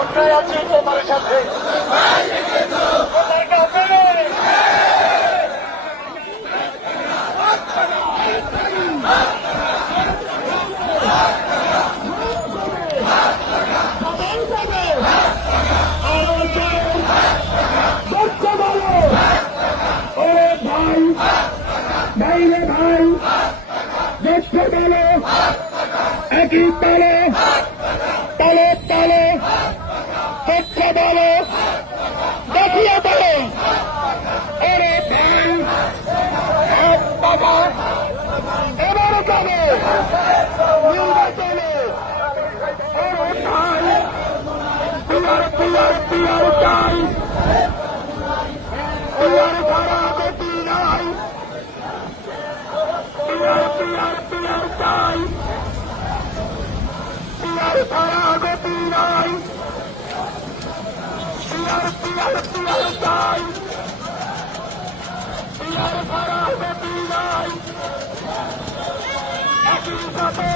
আমরা আছি তোমার সাথে তোমার কাছে ভাইরে ভাই দেখতে বলো একই তালে তালে তালে দেখতে বলো দেখিয়ে বলো ওরে ভাই এক বাবা এবার যাবে নির্বাচনে ওরে ভাই পিয়ার পিয়ার পিয়ার চাই পিয়ার ছাড়া গতি নাই পিয়ার পিয়ার পিয়ার চাই পিয়ার ছাড়া গতি নাই পিয়ার পিয়ার পিয়ার চাই পিয়ার ছাড়া গতি নাই একই সাথে